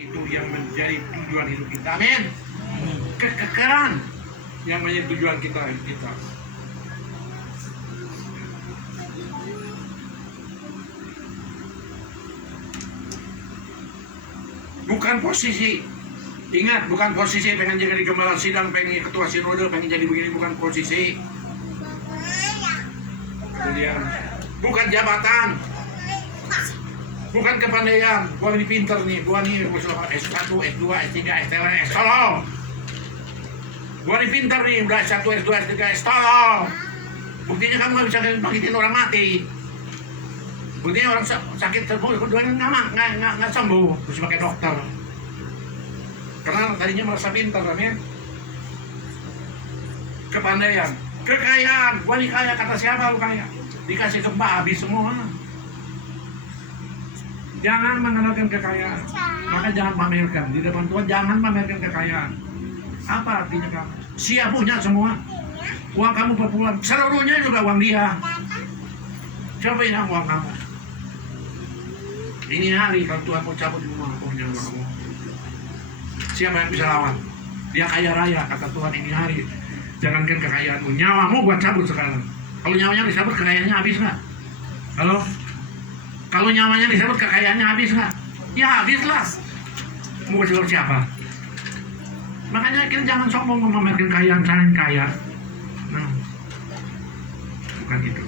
Itu yang menjadi tujuan hidup kita. Amin. Kekekalan yang menjadi tujuan kita. Bukan posisi. Ingat, bukan posisi pengen jadi gembala sidang, pengen ketua sinode, pengen jadi begini, bukan posisi. Kemudian, bukan jabatan, bukan kepandaian. Gua ini pinter nih, gua nih S1, S2, S3, S3, S3. Gua ini pinter nih, udah S1, S2, S3, S3. Buktinya kamu gak bisa bangkitin orang mati. Buktinya orang sakit sembuh, kedua nggak sembuh, terus pakai dokter. Karena tadinya merasa pintar, amin. Kepandaian, kekayaan, gua nih kaya, kata siapa lu kaya? Dikasih gempa habis semua. Jangan mengandalkan kekayaan, maka jangan pamerkan di depan Tuhan. Jangan pamerkan kekayaan. Apa artinya kamu? Siap punya semua. Uang kamu berpulang, seluruhnya juga uang dia. Siapa yang uang kamu? Ini hari kalau Tuhan mau cabut semua punya kamu. Siapa yang bisa lawan? Dia kaya raya, kata Tuhan ini hari. Jangankan kekayaanmu, nyawamu buat cabut sekarang. Kalau nyawanya disabut, kekayaannya habis nggak? Halo? Kalau nyawanya disabut, kekayaannya habis nggak? Ya habislah. Mau kasih siapa? Makanya kita jangan sombong memamerkan kekayaan saling kaya. Nah, bukan itu.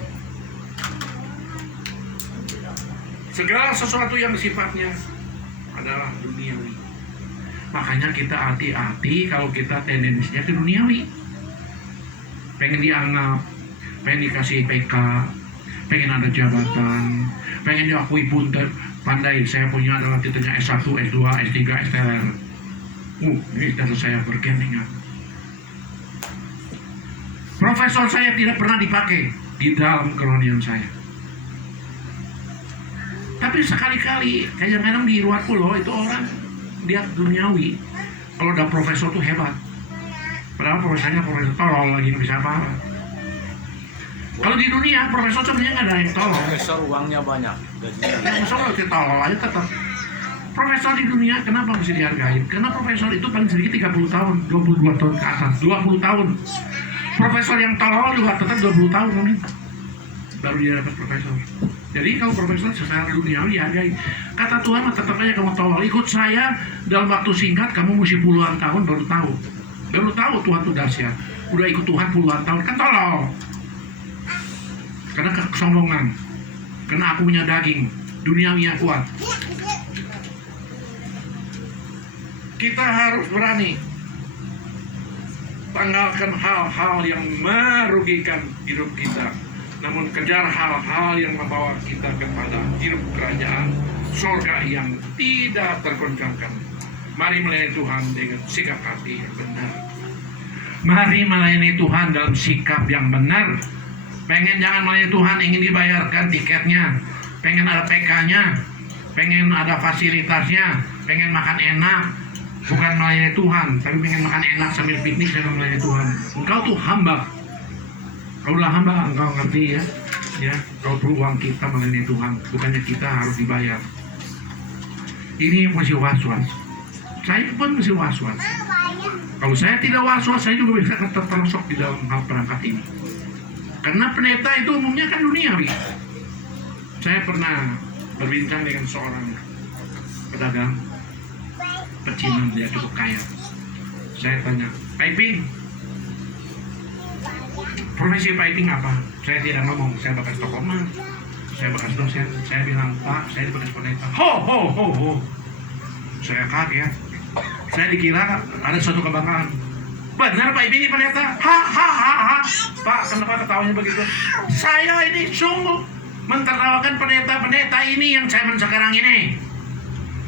Segala sesuatu yang sifatnya adalah duniawi. Makanya kita hati-hati kalau kita tendensinya ke duniawi. Pengen dianggap, pengen dikasih PK, pengen ada jabatan, pengen diakui pandai. Saya punya adalah titelnya S1, S2, S3, STR. Ini status saya bergandingan. Profesor saya tidak pernah dipakai di dalam kerohanian saya. Tapi sekali-kali, kadang-kadang di luar pulau itu orang lihat duniawi. Kalau udah profesor tuh hebat. Padahal profesornya profesor tolol lagi, nggak bisa apa-apa. Kalau di dunia, profesor sebenarnya nggak ada yang tolol. Profesor uangnya banyak. Profesor kalau tolol aja tetap. Profesor di dunia, kenapa mesti dihargai? Karena profesor itu paling sedikit 30 tahun, 22 tahun ke atas, 20 tahun. Profesor yang tolol juga tetap 20 tahun, amin. Baru dia dapat profesor. Jadi kalau profesor secara duniawi dihargai. Kata Tuhan, tetap aja kamu tolol. Ikut saya dalam waktu singkat, kamu mesti puluhan tahun baru tahu. Baru tahu Tuhan itu dahsyat. Udah ikut Tuhan puluhan tahun, kan tolol. Karena kesombongan. Karena aku punya daging, duniawi yang kuat. Kita harus berani tanggalkan hal-hal yang merugikan hidup kita. Namun kejar hal-hal yang membawa kita kepada hidup kerajaan surga yang tidak tergoncangkan. Mari melayani Tuhan dengan sikap hati yang benar. Mari melayani Tuhan dalam sikap yang benar. Pengen jangan melayani Tuhan ingin dibayarkan tiketnya, pengen ada PK-nya, pengen ada fasilitasnya, pengen makan enak. Bukan melayani Tuhan, tapi pengen makan enak sambil piknik sambil melayani Tuhan. Engkau tuh hamba. Kaulah hamba, engkau ngerti ya. Ya, kau perlu uang kita melayani Tuhan, bukannya kita harus dibayar. Ini masih was-was. Saya pun masih was-was. Kalau saya tidak was-was, saya juga bisa terperosok di dalam hal perangkat ini. Karena pendeta itu umumnya kan duniawi. Saya pernah berbincang dengan seorang pedagang pecinan, dia cukup kaya. Saya tanya, piping, profesi piping apa? Saya tidak ngomong, saya bekas tokoman, saya bekas dosen. Saya bilang, Pak, saya bekas pendeta. Ho, ho, ho, ho. Saya kaget. Saya dikira ada suatu kebanggaan. Benar Pak ini pendeta? Ha, ha, ha, ha. Pak, kenapa ketawanya begitu? Saya ini sungguh mentertawakan pendeta-pendeta ini yang zaman sekarang ini.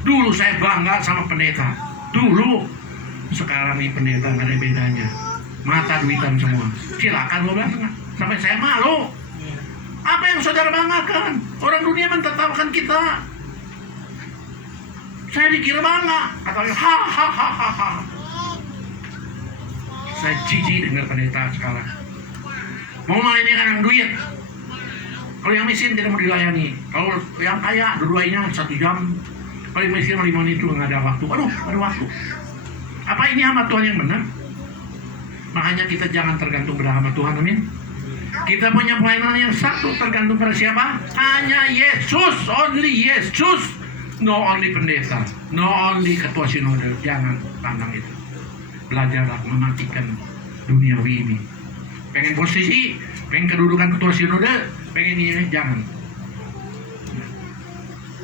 Dulu saya bangga sama pendeta. Dulu. Sekarang ini pendeta nggak ada bedanya. Mata duitan semua. Silakan lo bilang. Sampai saya malu. Apa yang saudara banggakan? Orang dunia mentertawakan kita. Saya dikira bangga. Katanya ha ha ha ha ha. Saya jijik dengar pendeta sekarang. Mau melayani kan yang duit. Kalau yang miskin tidak mau dilayani. Kalau yang kaya dua-duanya 1 jam Kalau miskin 5 menit itu nggak ada waktu, aduh, ada waktu. Apa ini hamba Tuhan yang benar? Makanya kita jangan tergantung pada hamba Tuhan, amin. Kita punya pelayanan yang satu, tergantung pada siapa? Hanya Yesus, only Yesus. No only pendeta, no only ketua sinode. Jangan pandang itu. Belajarlah mematikan duniawi ini. Pengen posisi, pengen kedudukan ketua sinode, pengen ini, jangan.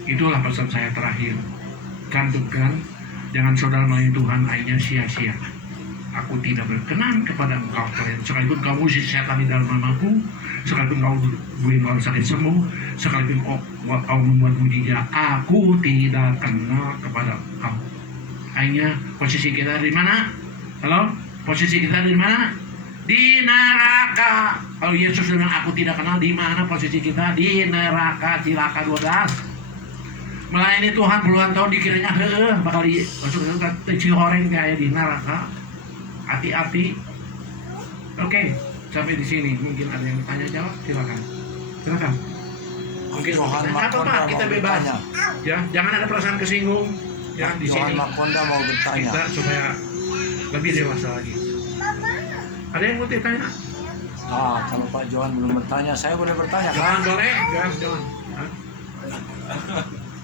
Itulah pesan saya terakhir. Cantumkan, jangan saudara melayani Tuhan akhirnya sia-sia. Aku tidak berkenan kepada engkau kalian. Sekalipun kamu uji setan di dalam namaku, sekalipun kau boleh bawa sakit sembuh, sekalipun kau membuat mujizat, aku tidak kenal kepada engkau. Akhirnya posisi kita di mana? Halo? Posisi kita di mana? Di neraka. Kalau Yesus dengan aku tidak kenal, di mana posisi kita? Di neraka. Cilaka 12. Melayani Tuhan puluhan tahun dikiranya bakal masuk ke Cihoreng kayak di neraka. Hati-hati. Oke, sampai di sini. Mungkin ada yang tanya jawab, silakan. Silakan. Mungkin apa kita bebas. Ya, jangan ada perasaan kesinggung. Ya, di sini. Makonda mau bertanya. Kita supaya lebih dewasa lagi. Ada yang mau ditanya? Kalau Pak Johan belum bertanya, saya boleh bertanya. Jangan boleh, jangan.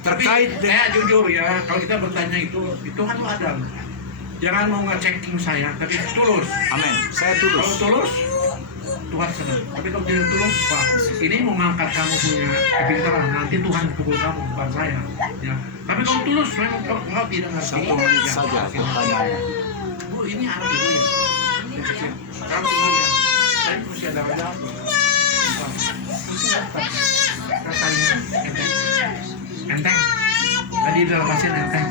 Terkait Tapi saya jujur ya, kalau kita bertanya itu kan ada. Jangan mau nge-checking saya, tapi tulus. Amin. Saya Kalau tulus. tulus, Tuhan senang. Tapi kalau tidak tulus, Pak, ini mau mengangkat kamu punya kepintaran. Nanti Tuhan pukul kamu, bukan saya. Ya. Tapi kalau tulus, memang kalau tidak ngerti. 1 menit ya, saja oke. pertanyaannya. Bu, ini arti bu ya. Kamu ini ya. Saya masih ada wajah. Rasanya enteng. Enteng. Tadi udah lepasin enteng.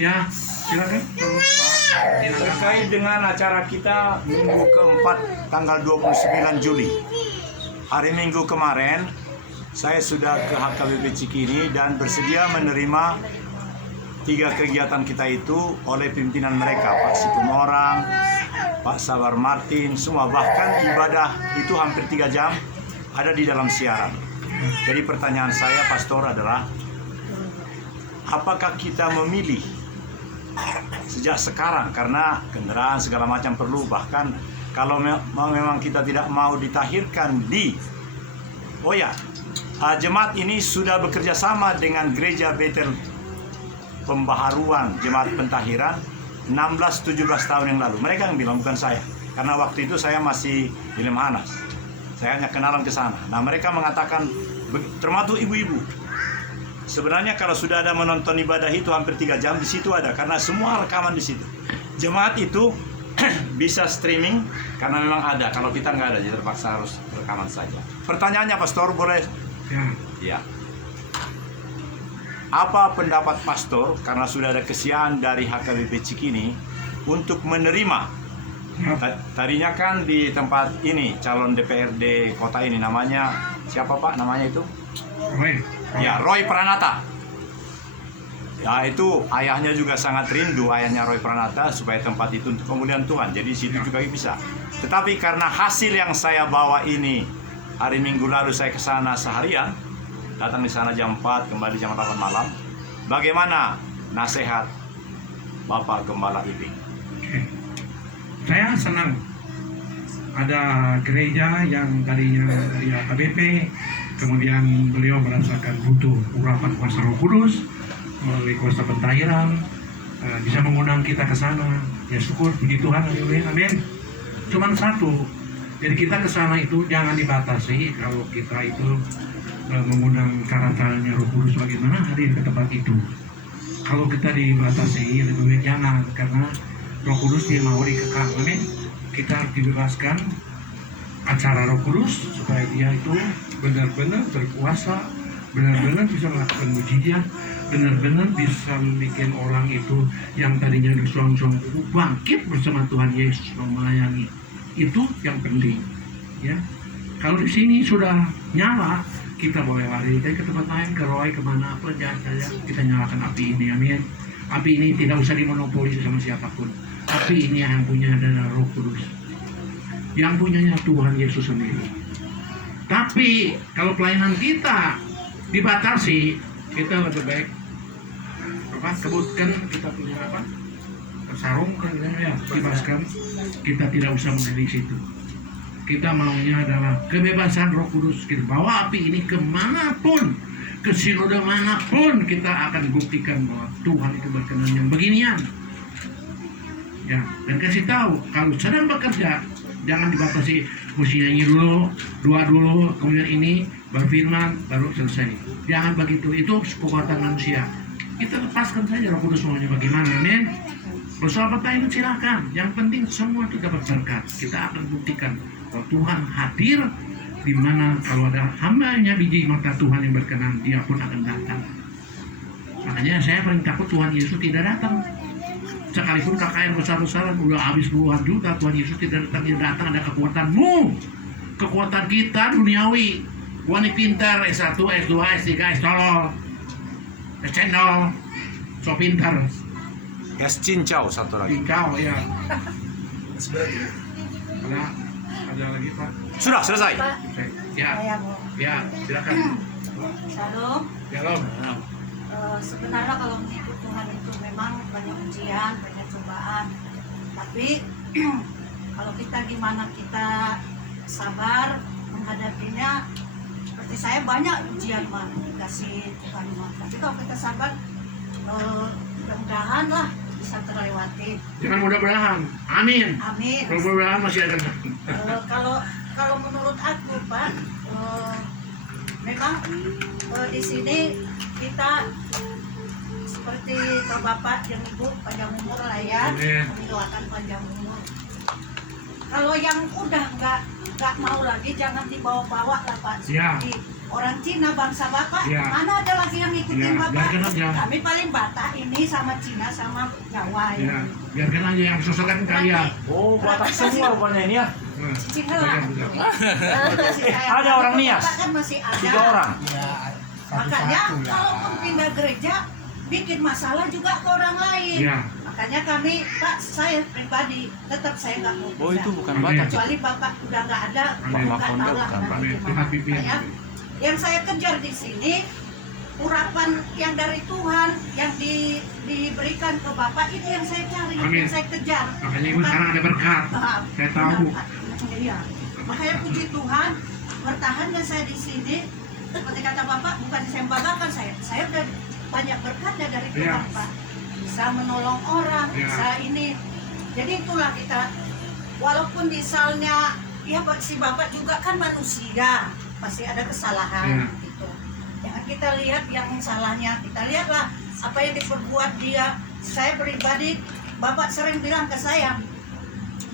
Ya, silakan. Terkait dengan acara kita minggu keempat tanggal 29 Juli. Hari Minggu kemarin saya sudah ke HKBP Cikini dan bersedia menerima 3 kegiatan kita itu oleh pimpinan mereka, Pak Situmorang, Pak Sabar Martin, semua. Bahkan ibadah itu hampir 3 jam ada di dalam siaran. Jadi pertanyaan saya, Pastor, adalah apakah kita memilih sejak sekarang, karena kendaraan segala macam perlu, bahkan kalau memang kita tidak mau ditahirkan di jemaat ini sudah bekerja sama dengan Gereja Betel Pembaharuan Jemaat Pentahiran 16-17 tahun yang lalu. Mereka yang bilang, bukan saya, karena waktu itu saya masih di Lemhanas, saya hanya kenalan ke sana. Nah, mereka mengatakan, termasuk ibu-ibu, sebenarnya kalau sudah ada menonton ibadah itu hampir 3 jam, di situ ada, karena semua rekaman di situ. Jemaat itu bisa streaming karena memang ada. Kalau kita nggak ada, jadi terpaksa harus rekaman saja. Pertanyaannya, Pastor, boleh? Ya. Apa pendapat Pastor, karena sudah ada kesiaan dari HKBP Cikini untuk menerima? Tadinya kan di tempat ini calon DPRD kota ini, namanya siapa Pak? Namanya itu? Roy. Ya, Roy Pranata. Ya, itu ayahnya juga sangat rindu, ayahnya Roy Pranata, supaya tempat itu untuk kemuliaan Tuhan. Jadi situ juga bisa. Tetapi karena hasil yang saya bawa ini, hari Minggu lalu saya ke sana seharian, datang di sana jam 4, kembali jam 8 malam. Bagaimana nasihat Bapak Gembala Iping? Saya senang ada gereja yang tadinya dari HKBP, kemudian beliau merasakan butuh urapan kuasa Roh Kudus melalui kuasa pentahiran, bisa mengundang kita ke sana. Ya syukur, puji Tuhan, amin. Cuman satu, jadi kita ke sana itu jangan dibatasi. Kalau kita itu mengundang cara-caranya Roh Kudus, bagaimana hadir ke tempat itu. Kalau kita dibatasi, lebih baik jangan, karena Roh Kudus dia mau dikekang, amin. Kita harus dibebaskan acara Roh Kudus supaya dia itu benar-benar berkuasa, benar-benar bisa melakukan mujizat, benar-benar bisa membuat orang itu yang tadinya bersongsong itu bangkit bersama Tuhan Yesus melayani. Itu yang penting, ya. Kalau di sini sudah nyala, kita boleh lari ke tempat lain, ke Roy, kemana pun saja, kita nyalakan api ini, amin. Api ini tidak usah dimonopoli sama siapapun. Api ini yang punya adalah Roh Kudus, yang punyanya Tuhan Yesus sendiri. Tapi kalau pelayanan kita dibatasi, kita lebih baik kebutkan kita punya sarung kan ya, kibaskan. Kita tidak usah menjadi situ. Kita maunya adalah kebebasan Roh Kudus. Kita bawa api ini kemanapun, ke sinode manapun, kita akan buktikan bahwa Tuhan itu berkenan yang beginian. Ya, dan kasih tahu kalau sedang bekerja jangan dibatasi, mesti nyanyi dulu, doa dulu, kemudian ini berfirman baru selesai. Jangan begitu, itu kekuatan manusia. Kita lepaskan saja Roh Kudus maunya bagaimana, amin. Bersoal apa itu silakan. Yang penting semua itu dapat berkat. Kita akan buktikan bahwa Tuhan hadir di mana kalau ada hambanya biji mata Tuhan yang berkenan, dia pun akan datang. Makanya saya paling takut Tuhan Yesus tidak datang. Sekalipun KKR besar-besaran udah habis puluhan juta, Tuhan Yesus tidak datang, ada kekuatanmu, kekuatan kita duniawi. Wani pintar, S1, S2, S3, S tolol, S cendol, so pintar. Es cincau satu lagi. Cincau ya. Ada lagi Pak? Sudah selesai. Pak, Ya, saya mau. ya silakan. Shalom. Shalom. Sebenarnya kalau mengikut Tuhan itu memang banyak ujian, banyak cobaan. Tapi kalau kita gimana kita sabar menghadapinya, seperti saya banyak ujian mah dikasih Tuhan mah. Tapi kalau kita sabar, mudah-mudahan lah bisa terlewati. Jangan mudah-mudahan. Amin. Amin. Mudah-mudahan masih ada. Kalau menurut aku Pak, memang di sini kita seperti ke Bapak yang Ibu panjang umur lah ya, Amin. mendoakan panjang umur. Kalau yang udah nggak mau lagi jangan dibawa-bawa lah Pak. Ya. Seperti orang Cina bangsa Bapak, Ya. mana ada lagi yang ngikutin Ya, Bapak? biarkan aja. Kami paling Batak ini sama Cina sama Jawa Ya, ya. biarkan aja yang susulkan kalian. Oh, Batak semua rupanya ini ya. Nah, Cina biarkan, biarkan. Ada orang Nias. Bapak kan masih ada. 3 orang. Makanya kalaupun pindah gereja bikin masalah juga ke orang lain. Ya. Makanya kami, Pak, saya pribadi tetap saya nggak mau pindah. Oh, itu bukan Amin. Batak. Kecuali Bapak udah nggak ada, Amin. bukan Makonda Allah bukan, nanti Amin. gimana. Tuhan pimpin. Makanya yang saya kejar di sini urapan yang dari Tuhan yang diberikan ke Bapak itu yang saya cari, Amin. yang saya kejar. Makanya ibu sekarang ada berkat. Saya tahu. Iya. Makanya puji Tuhan bertahannya saya di sini. Seperti kata Bapak, bukan saya banggakan saya udah banyak berkatnya dari Tuhan Iya. Pak. Bisa menolong orang, Iya. bisa ini. Jadi itulah kita, walaupun misalnya ya Pak, si Bapak juga kan manusia, pasti ada kesalahan Iya. gitu. Jangan kita lihat yang salahnya, kita lihatlah apa yang diperbuat dia. Saya pribadi, Bapak sering bilang ke saya,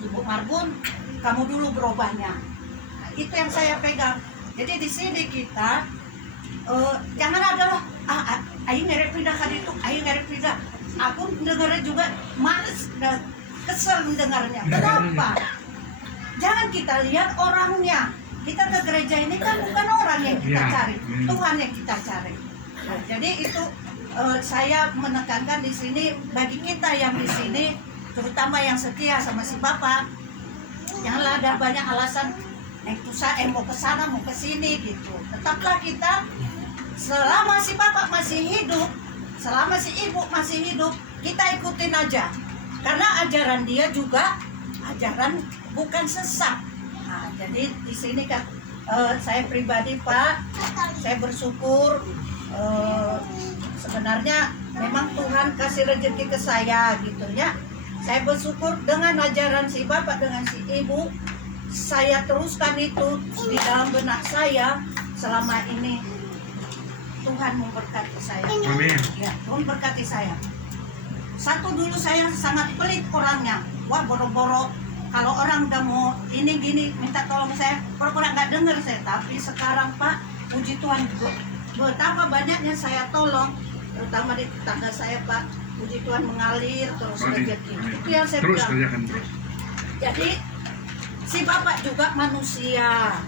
Ibu Marbun, kamu dulu berubahnya. Nah, itu yang saya pegang. Jadi di sini kita jangan adalah ayo ngerek pindah kan itu, ayo ngerek pindah. Aku dengarnya juga males dan kesel mendengarnya. Kenapa? Jangan kita lihat orangnya. Kita ke gereja ini kan bukan orang yang kita Ya. cari, Tuhan yang kita cari. Nah, jadi itu saya menekankan di sini bagi kita yang di sini, terutama yang setia sama si Bapak, janganlah ada banyak alasan mau ke sana mau ke sini gitu. Tetaplah kita selama si Bapak masih hidup, selama si Ibu masih hidup, kita ikutin aja. Karena ajaran dia juga ajaran bukan sesat. Nah, jadi di sini kan saya pribadi Pak, saya bersyukur sebenarnya memang Tuhan kasih rezeki ke saya gitu ya. Saya bersyukur dengan ajaran si Bapak dengan si Ibu, saya teruskan itu di dalam benak saya selama ini. Tuhan memberkati saya. Amin. Ya, Tuhan berkati saya. Satu dulu saya sangat pelit orangnya. Wah, boro-boro kalau orang udah mau ini gini minta tolong saya, pura-pura nggak dengar saya. Tapi sekarang Pak, puji Tuhan, betapa banyaknya saya tolong, terutama di tetangga saya Pak. Puji Tuhan mengalir terus rezeki. Itu yang saya Terus bilang. kerjakan terus. Jadi si Bapak juga manusia,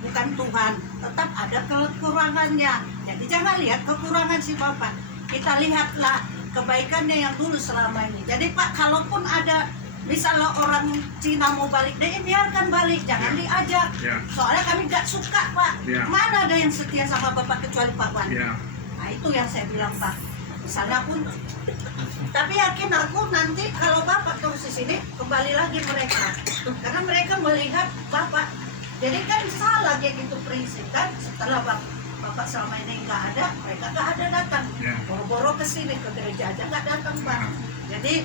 bukan Tuhan. Tetap ada kekurangannya. Jadi jangan lihat kekurangan si Bapak. Kita lihatlah kebaikannya yang dulu selama ini. Jadi Pak, kalaupun ada misalnya orang Cina mau balik, biarkan balik, jangan diajak. Ya. Soalnya kami nggak suka Pak. Ya. Mana ada yang setia sama Bapak kecuali Pak Wan. Ya. Nah itu yang saya bilang Pak. Misalnya pun, tapi yakin aku nanti kalau Bapak terus di sini kembali lagi mereka, karena mereka melihat Bapak. Jadi kan salah kayak gitu prinsip kan. Setelah Bapak selama ini nggak ada, mereka nggak ada datang. Ya. Boro-boro ke sini ke gereja aja nggak datang Pak. Jadi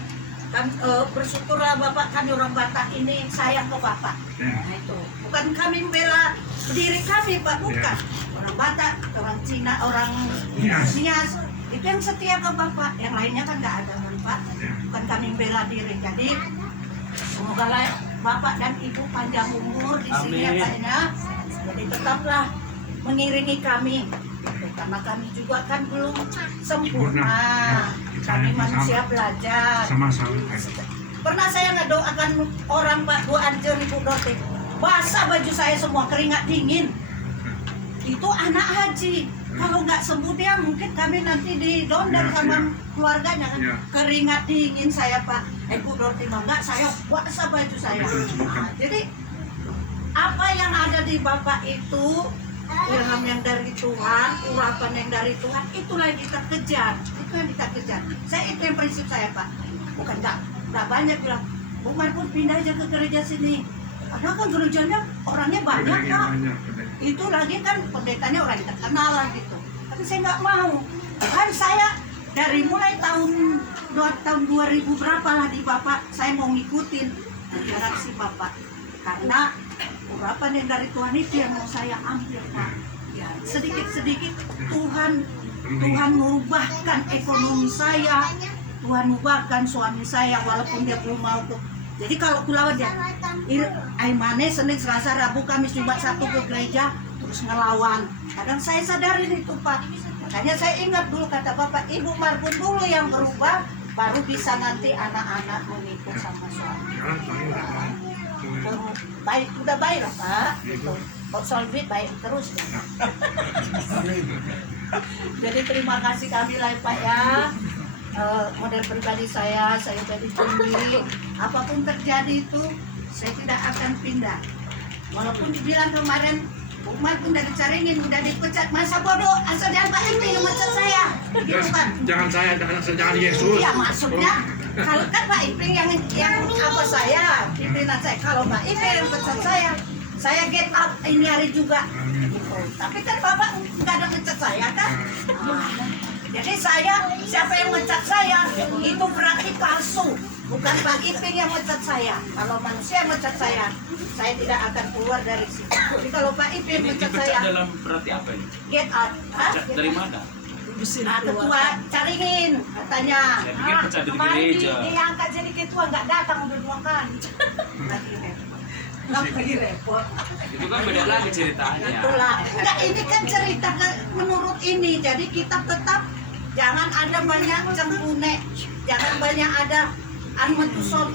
kan bersyukurlah Bapak, kami orang Batak ini sayang ke Bapak. Ya. Nah itu bukan kami membela diri kami Pak, bukan. Orang Batak, orang Cina, orang Nias. Nias itu yang setia ke Bapak. Yang lainnya kan nggak ada kan Pak. Ya. Bukan kami membela diri. Jadi semoga lah Bapak dan Ibu panjang umur di sini ya Amin. Pak ya. Jadi tetaplah mengiringi kami. Karena kami juga kan belum sempurna. Ya. Kami Sama. manusia belajar. Sama-sama. Pernah saya ngedoakan orang Pak Bu Anjur, Ibu Dorte, basah baju saya semua, keringat dingin. Itu anak haji. Kalau nggak sembuh dia mungkin kami nanti didondang Ya, sama ya. keluarganya kan. Ya. Keringat dingin saya Pak. Ibu Dorte mah nggak, saya basah baju saya. Betul, sembuhkan. Nah, jadi apa yang ada di Bapak itu, ilham yang dari Tuhan, urapan yang dari Tuhan, itulah yang kita kejar. Itu yang kita kejar. Saya itu yang prinsip saya Pak. Bukan nggak banyak bilang, Bukan pun pindah aja ke gereja sini. Karena kan gerejanya orangnya banyak Pendeta Pak. yang banyak. Itu lagi kan pendetanya orang yang terkenal lah gitu. Tapi saya nggak mau. Kan saya dari mulai tahun 2000 berapa lah di Bapak, saya mau ngikutin reaksi Bapak. Karena urapan yang dari Tuhan itu yang mau saya ambil Pak. Ya, sedikit-sedikit Tuhan mengubahkan ekonomi saya, Tuhan mengubahkan suami saya walaupun dia belum mau tuh. Jadi kalau kulawan dia, Aimane Senin Selasa Rabu Kamis Jumat Sabtu ke gereja terus ngelawan. Kadang saya sadarin itu Pak. Makanya saya ingat dulu kata Bapak, Ibu Marbun dulu yang berubah, baru bisa nanti anak-anak mengikut sama suami. Jalan lagi lah. Baik, udah baik lah Pak. Gitu. Kok Solvit baik terus. Ya. Jadi terima kasih kami lah Pak ya. Model pribadi saya jadi tinggi. Apapun terjadi itu, saya tidak akan pindah. Walaupun dibilang kemarin, Umat udah dicaringin, udah dipecat, masa bodoh, asal jangan Pak MP yang mecat saya. Gitu kan. Jangan saya, jangan Yesus. Iya maksudnya, kalau kan Pak Iping yang apa saya, pimpinan saya, kalau Pak Iping yang pecat saya get out ini hari juga. Gitu. Tapi kan Bapak nggak ada pecat saya kan? Jadi siapa yang mecat saya, itu berarti palsu. Bukan Pak Iping yang mecat saya. Kalau manusia yang mecat saya tidak akan keluar dari sini. Jadi kalau Pak Iping Ini mecat dipecat saya, dalam berarti apa ini? get out. Hah? Pecat dari mana? Nah, ketua caringin katanya. Saya pikir pecat dari gereja. Diangkat jadi ketua nggak datang udah 2 kali. Lagi repot. Itu kan beda lagi ceritanya. Itulah. Enggak, ini kan cerita menurut ini. Jadi kita tetap jangan ada banyak cengkune, jangan banyak ada anmatuson.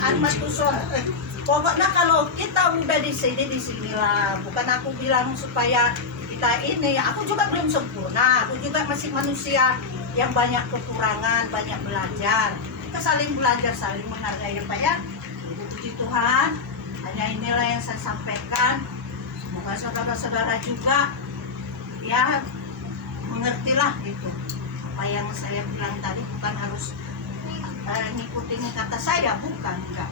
Pokoknya kalau kita udah di sinilah. Bukan aku bilang supaya kita ini. Aku juga belum sempurna. Aku juga masih manusia yang banyak kekurangan, banyak belajar. Kita saling belajar, saling menghargai ya Pak ya. Puji Tuhan. Hanya inilah yang saya sampaikan. Semoga saudara-saudara juga ya mengertilah itu. Apa yang saya bilang tadi bukan harus ngikutin kata saya, bukan, enggak.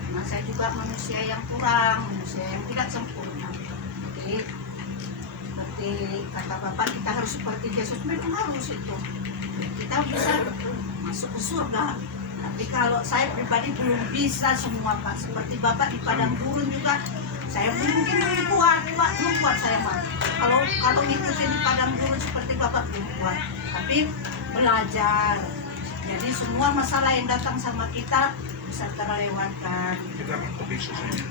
Karena saya juga manusia yang kurang, manusia yang tidak sempurna. Jadi seperti kata Bapak, kita harus seperti Yesus, memang harus itu. Kita bisa masuk ke surga. Tapi kalau saya pribadi belum bisa semua Pak. Seperti Bapak di padang gurun juga, saya mungkin belum kuat Pak, belum kuat saya Pak. Kalau ngikutin di padang gurun seperti Bapak belum kuat. Tapi belajar. Jadi semua masalah yang datang sama kita bisa terlewatkan. Kita lebih susahnya.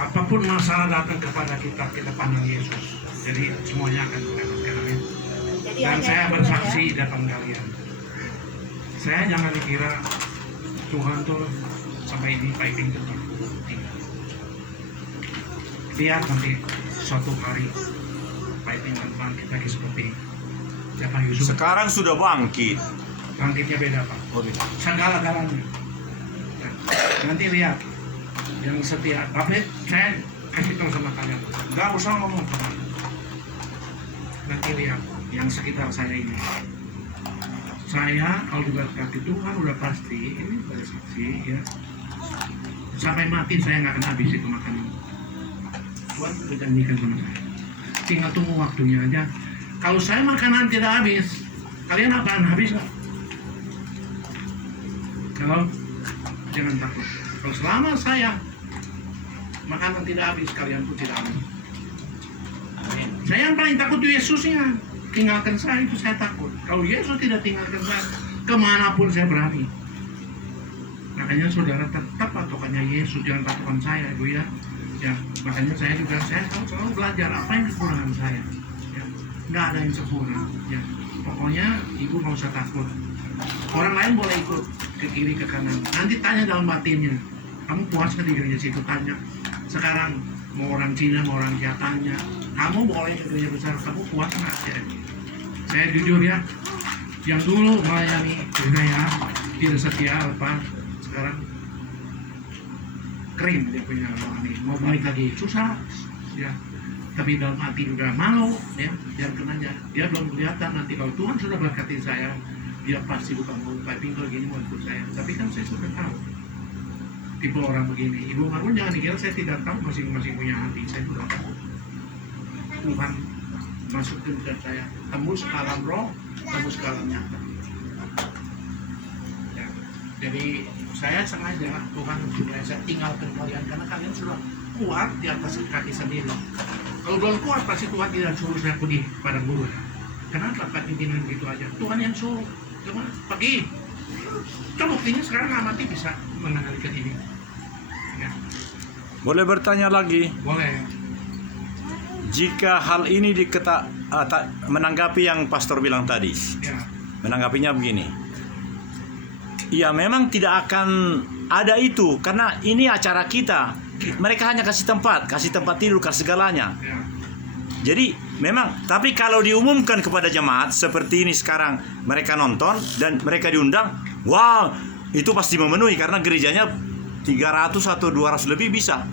Apapun masalah datang kepada kita, kita pandang Yesus. Jadi semuanya akan terlewatkan. Amin. Jadi Dan hanya saya itu bersaksi ya. di depan kalian. Saya jangan dikira Tuhan tuh sampai ini piping tuh. Lihat nanti suatu hari piping bangkit lagi seperti siapa Yusuf. Sekarang sudah bangkit. Bangkitnya beda Pak. Oh, gitu. Segala-galanya. Nanti lihat yang setia. Tapi saya kasih tahu sama kalian, nggak usah ngomong teman. Nanti lihat yang sekitar saya ini. Saya kalau diberkati Tuhan udah pasti, ini dari saksi ya. Sampai mati saya nggak akan habis itu makanan. Tuhan sudah janjikan sama saya. Tinggal tunggu waktunya aja. Kalau saya makanan tidak habis, kalian akan habis nggak? Kalau jangan takut. Kalau selama saya makanan tidak habis, kalian pun tidak habis. Saya yang paling takut Yesusnya. Tinggalkan saya itu saya takut. Kalau Yesus tidak tinggalkan saya, kemanapun saya berani. Makanya saudara tetap patokannya Yesus, jangan patokan saya, Bu ya. Ya, makanya saya juga selalu belajar apa yang kekurangan saya. Ya, nggak ada yang sempurna. Ya, pokoknya ibu nggak usah takut. Orang lain boleh ikut ke kiri ke kanan. Nanti tanya dalam batinnya, kamu puas nggak di gereja situ? Tanya. Sekarang mau orang Cina, mau orang Asia tanya, kamu boleh ke gereja besar, kamu puas nggak? Ya. Saya jujur ya, yang dulu melayani budaya tidak setia apa, sekarang kering dia punya rohani, mau balik lagi susah ya. Tapi dalam hati udah malu ya, biarkan aja. Dia belum kelihatan, nanti kalau Tuhan sudah berkati saya, dia pasti bukan mau pinggul gini mau ikut saya. Tapi kan saya sudah tahu tipe orang begini. Ibu Marun jangan dikira saya tidak tahu, masing-masing punya hati. Saya sudah tahu. Tuhan masuk ke dalam saya, tembus ke alam roh, tembus ke alam nyata. Ya. Jadi saya sengaja Tuhan supaya saya tinggalkan kalian karena kalian sudah kuat di atas kaki sendiri. Kalau belum kuat pasti Tuhan tidak suruh saya pergi pada guru. Kenapa kaki pimpinan gitu aja? Tuhan yang suruh. Cuma pergi. Coba buktinya sekarang amati bisa mengendalikan ini. Ya. Boleh bertanya lagi? Boleh. Jika hal ini menanggapi yang pastor bilang tadi, Ya. menanggapinya begini. Ya memang tidak akan ada itu karena ini acara kita. Mereka hanya kasih tempat tidur, kasih segalanya. Ya. Jadi memang, tapi kalau diumumkan kepada jemaat seperti ini sekarang, mereka nonton dan mereka diundang, wow, itu pasti memenuhi karena gerejanya 300 atau 200 lebih bisa.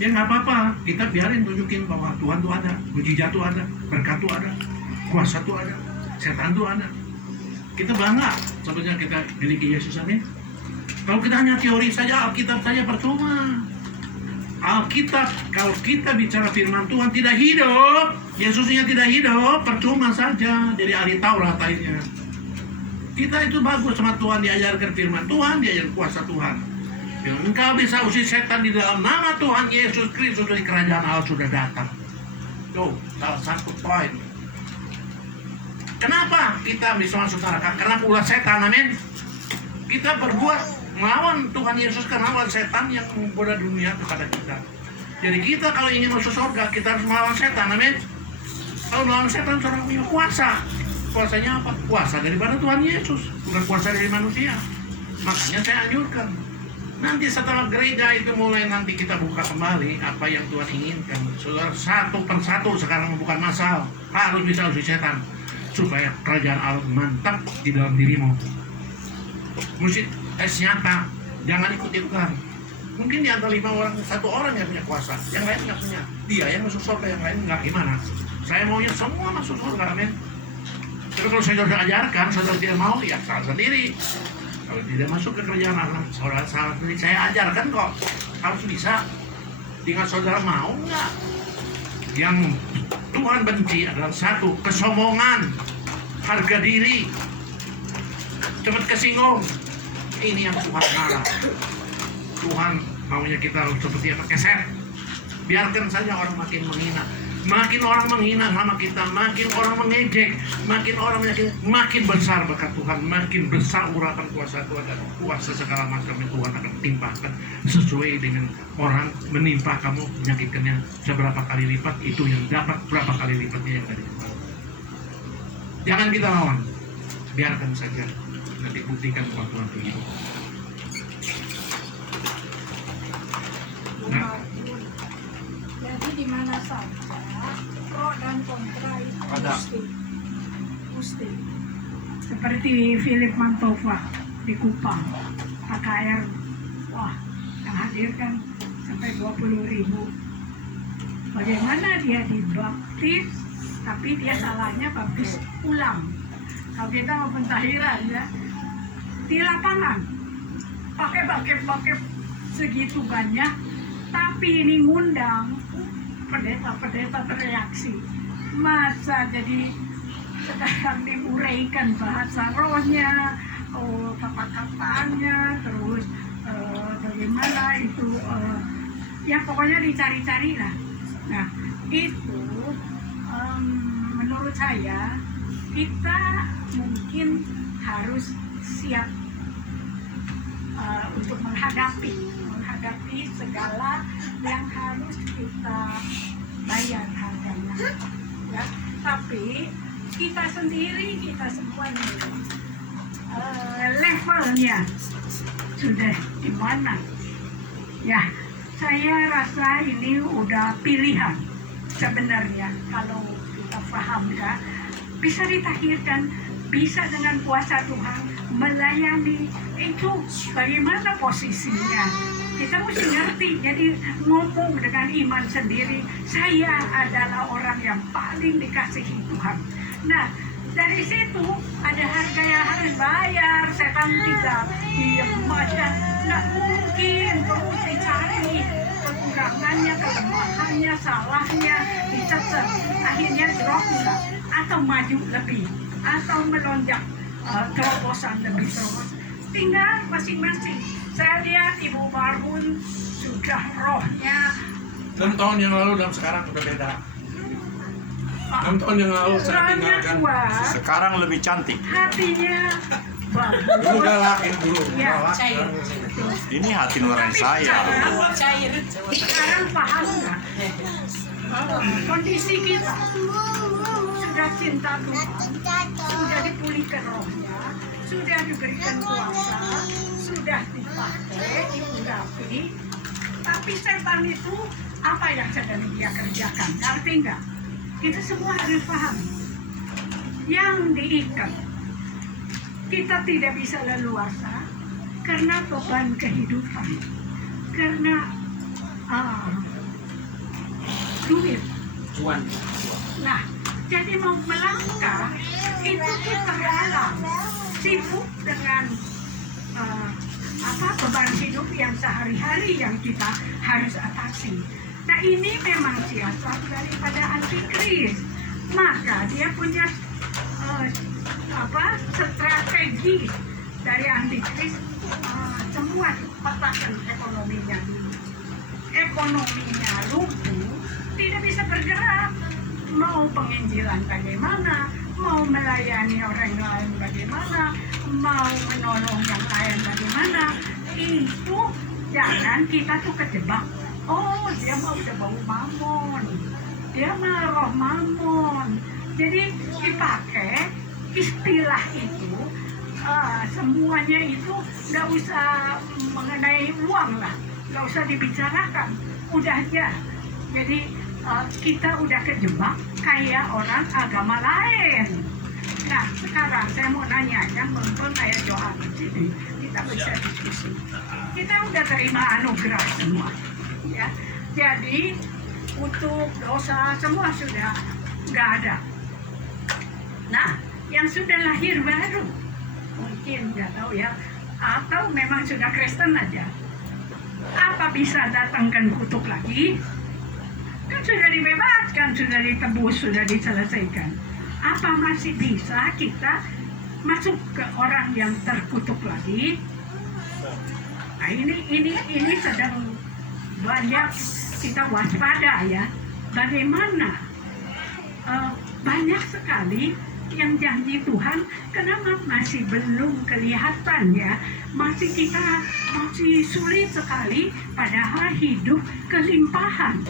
Ya nggak apa-apa, kita biarin tunjukin bahwa Tuhan tuh ada, mujizat tuh ada, berkat tuh ada, kuasa tuh ada, setan tuh ada. Kita bangga, sebetulnya kita miliki Yesus, amin. Kalau kita hanya teori saja, Alkitab saja percuma. Alkitab, kalau kita bicara firman Tuhan tidak hidup, Yesusnya tidak hidup, percuma saja. Jadi ahli Taurat lainnya. Kita itu bagus sama Tuhan, diajarkan firman Tuhan, diajarkan kuasa Tuhan. Yang engkau bisa usir setan di dalam nama Tuhan Yesus Kristus, dari kerajaan Allah sudah datang. Tuh, salah satu poin. Kenapa kita bisa masuk neraka? Karena ulah setan, amin. Kita berbuat melawan Tuhan Yesus karena ulah setan yang menggoda dunia kepada kita. Jadi kita kalau ingin masuk surga, kita harus melawan setan, amin. Kalau melawan setan, seorang punya kuasa. Kuasanya apa? Kuasa daripada Tuhan Yesus, bukan kuasa dari manusia. Makanya saya anjurkan. Nanti setelah gereja itu mulai nanti kita buka kembali apa yang Tuhan inginkan. Saudara, satu persatu sekarang bukan masalah, harus bisa usir setan supaya kerajaan Allah mantap di dalam dirimu. Mesti tes nyata, jangan ikut-ikutan. Mungkin di antara 5 orang, 1 orang yang punya kuasa, yang lain nggak punya. Dia yang masuk surga, yang lain nggak. Gimana? Saya maunya semua masuk surga, amin. Tapi kalau saya sudah ajarkan, saudara tidak mau, ya salah sendiri. Kalau tidak masuk ke kerajaan Allah, saudara salah sendiri. Saya ajarkan kok, harus bisa. Tinggal saudara mau nggak? Yang Tuhan benci adalah 1, kesombongan, harga diri, cepat kesinggung. Ini yang Tuhan marah. Tuhan maunya kita harus seperti apa? Keset. Biarkan saja orang makin menghina. Makin orang menghina nama kita, makin orang mengejek, makin orang makin besar berkat Tuhan, makin besar urapan kuasa Tuhan, dan kuasa segala macam yang Tuhan akan timpakan sesuai dengan orang menimpa kamu, menyakitkannya seberapa kali lipat, itu yang dapat berapa kali lipatnya yang tadi. Jangan kita lawan, biarkan saja, nanti buktikan waktu-waktu itu. Nah, jadi di mana saja pro dan kontra itu Ada. mesti. Seperti Philip Mantova di Kupang, pakai air, wah, yang hadir kan sampai 20.000. Bagaimana dia dibaptis, tapi dia salahnya baptis ulang. Kalau kita mau pentahiran ya, di lapangan pakai bucket segitu banyak, tapi ini ngundang pendeta-pendeta bereaksi. Masa jadi sekarang diuraikan bahasa rohnya, kata-katanya, terus bagaimana itu, ya pokoknya dicari-cari lah. Nah itu menurut saya kita mungkin harus siap untuk menghadapi segala yang harus kita bayar harganya, ya. Tapi kita sendiri, kita semua levelnya sudah di mana? Ya, saya rasa ini udah pilihan sebenarnya. Kalau kita paham ya, bisa ditahirkan, bisa dengan kuasa Tuhan melayani. Itu bagaimana posisinya? Kita mesti ngerti, jadi ngomong dengan iman sendiri, saya adalah orang yang paling dikasihi Tuhan. Nah, dari situ ada harga yang harus bayar. Setan tidak diam aja, nggak mungkin, terus dicari kekurangannya, kelemahannya, salahnya, dicecer, akhirnya drop enggak, atau maju lebih, atau melonjak terobosan lebih terus. Tinggal masing-masing. Saya lihat Ibu Marhun sudah rohnya 6 tahun yang lalu dan sekarang udah beda. 6 tahun yang lalu saya rohnya tinggalkan. kuat, Sekarang lebih cantik. hatinya bagus. Dulu galak, dulu Ya, galak. Ini hati nurani saya. Sekarang paham nggak? Kondisi kita sudah cinta Tuhan, sudah dipulihkan rohnya, sudah diberikan kuasa, sudah dipakai, diurapi. Tapi setan itu apa yang sedang dia kerjakan? Ngerti nggak? Kita semua harus paham. Yang diikat, kita tidak bisa leluasa karena beban kehidupan, karena duit. Cuan. Nah, jadi mau melangkah itu kita halang, sibuk dengan beban hidup yang sehari-hari yang kita harus atasi. Nah, ini memang siasat daripada antikris. Maka dia punya strategi dari antikris, semua patahan ekonominya dulu. Ekonominya lumpuh, tidak bisa bergerak. Mau penginjilan bagaimana, mau melayani orang lain bagaimana, mau menolong yang lain bagaimana, itu jangan kita tuh kejebak. Oh, dia mau udah bau mamon, dia mah roh mamon. Jadi dipakai istilah itu, semuanya itu nggak usah mengenai uang lah, nggak usah dibicarakan, udah aja. Jadi kita udah kejebak kayak orang agama lain. Nah, sekarang saya mau nanya, yang nonton kayak doa di sini, kita bisa diskusi. Kita udah terima anugerah semua, ya. Jadi untuk dosa semua sudah nggak ada. Nah, yang sudah lahir baru, mungkin nggak tahu ya, atau memang sudah Kristen aja, apa bisa datangkan kutuk lagi? Kan sudah dibebaskan, sudah ditebus, sudah diselesaikan. Apa masih bisa kita masuk ke orang yang terkutuk lagi? Nah, ini sedang banyak kita waspada ya. Bagaimana banyak sekali yang janji Tuhan, kenapa masih belum kelihatan ya? Masih sulit sekali, padahal hidup kelimpahan.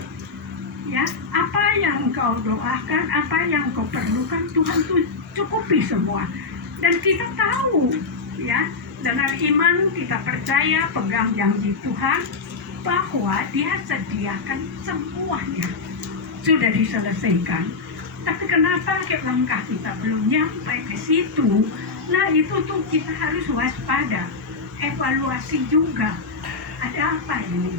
Ya, apa yang kau doakan, apa yang kau perlukan, Tuhan tuh cukupi semua. Dan kita tahu, ya, dengan iman kita percaya, pegang janji Tuhan, bahwa Dia sediakan semuanya. Sudah diselesaikan. Tapi kenapa langkah kita belum nyampe ke situ? Nah, itu tuh kita harus waspada, evaluasi juga. Ada apa ini?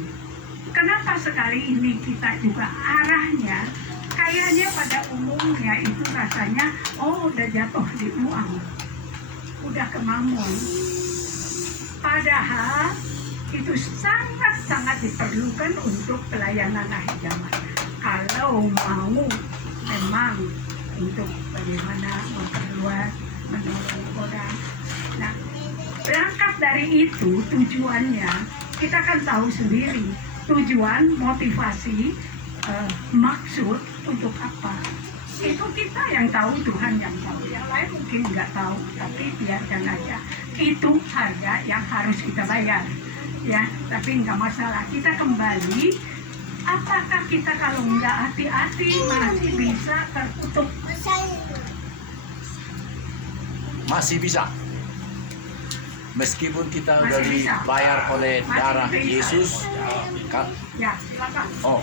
Kenapa sekali ini kita juga arahnya kayaknya pada umumnya itu rasanya udah jatuh di uang, udah ke mamon. Padahal itu sangat-sangat diperlukan untuk pelayanan akhir zaman. Kalau mau memang untuk bagaimana memperluas, menolong orang. Nah, berangkat dari itu tujuannya, kita kan tahu sendiri tujuan, motivasi, maksud untuk apa. Itu kita yang tahu, Tuhan yang tahu. Yang lain mungkin nggak tahu, tapi biarkan aja. Itu harga yang harus kita bayar. Ya, tapi nggak masalah. Kita kembali, apakah kita kalau nggak hati-hati masih bisa tertutup? Masih bisa. Meskipun kita Masih udah bisa. dibayar oleh Masih darah bisa. Yesus, kan? Ya, silakan. Oh,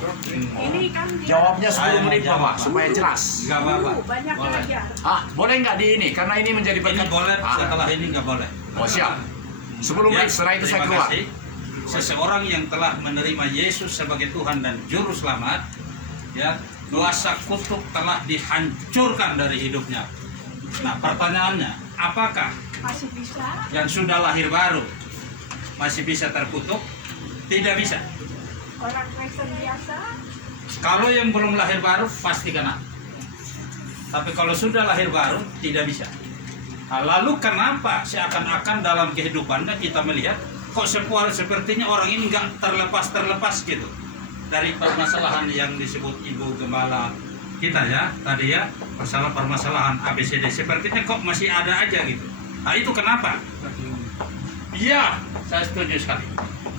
Ini kan dia jawabnya 10 menit Bapak supaya jelas. Enggak apa-apa. banyak Boleh. aja. Boleh nggak di ini? Karena ini menjadi Ini berkat. boleh, setelah ini nggak boleh. Oh siap. 10 menit setelah itu saya terima keluar. kasih. Seseorang yang telah menerima Yesus sebagai Tuhan dan Juru Selamat, ya, kuasa kutuk telah dihancurkan dari hidupnya. Nah, pertanyaannya, apakah Masih bisa. yang sudah lahir baru masih bisa terkutuk? Tidak bisa. Orang Kristen biasa. Kalau yang belum lahir baru pasti kena. Tapi kalau sudah lahir baru tidak bisa. Nah, lalu kenapa seakan-akan dalam kehidupannya kita melihat kok sepertinya orang ini nggak terlepas gitu dari permasalahan yang disebut Ibu Gembala kita ya tadi ya, permasalahan ABCD, sepertinya kok masih ada aja gitu. Nah, itu kenapa? Iya, saya setuju sekali.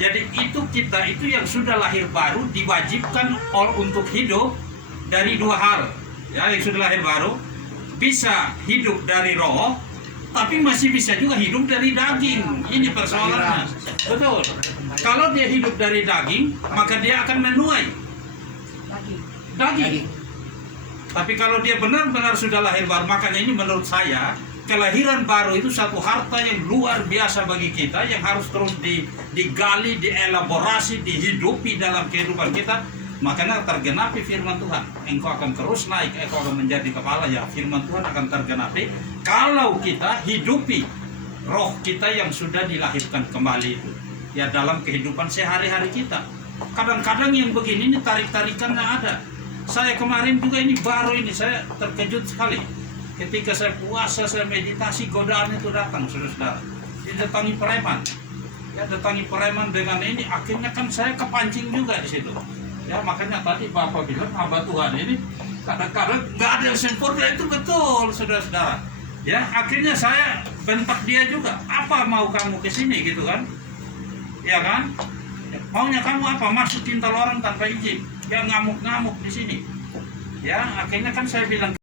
Jadi kita itu yang sudah lahir baru diwajibkan untuk hidup dari dua hal. Ya, yang sudah lahir baru bisa hidup dari roh, tapi masih bisa juga hidup dari daging. Ini persoalannya. Betul. Kalau dia hidup dari daging, maka dia akan menuai daging. Tapi kalau dia benar-benar sudah lahir baru, makanya ini menurut saya kelahiran baru itu satu harta yang luar biasa bagi kita, yang harus terus digali, dielaborasi, dihidupi dalam kehidupan kita. Makanya tergenapi firman Tuhan, engkau akan terus naik, engkau akan menjadi kepala. Ya, firman Tuhan akan tergenapi kalau kita hidupi roh kita yang sudah dilahirkan kembali itu, ya, dalam kehidupan sehari-hari kita. Kadang-kadang yang begini ini tarik-tarikannya ada. Saya kemarin juga ini baru ini, saya terkejut sekali. Ketika saya puasa, saya meditasi, godaan itu datang, saudara-saudara. Didatangi preman. Ya, datangi preman dengan ini, akhirnya kan saya kepancing juga di situ. Ya, makanya tadi Bapak bilang, hamba Tuhan ini kadang-kadang nggak ada yang sempurna, itu betul, saudara-saudara. Ya, akhirnya saya bentak dia juga. Apa mau kamu ke sini gitu kan? Ya kan? Maunya kamu apa? Masuk cinta orang tanpa izin. Ya, ngamuk-ngamuk di sini. Ya, akhirnya kan saya bilang